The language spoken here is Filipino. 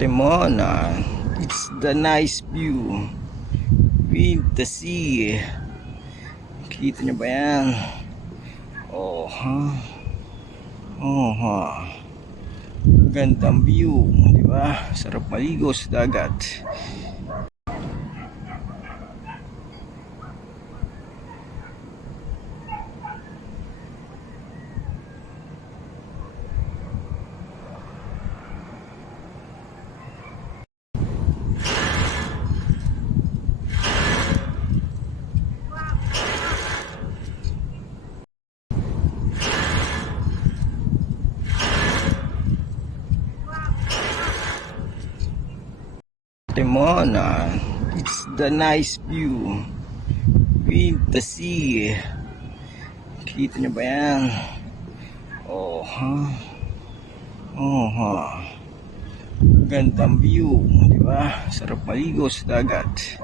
Timona, it's the nice view with the sea. Kita nyo ba yan? Oh, ha? Oh, ha? Gandang view, di ba? Sarap maligo sa dagat. Timona, it's the nice view with the sea. Kita nyo ba yan? Oh, ha? Oh, ha? Gandang view, di ba? Sarap maligo sa dagat.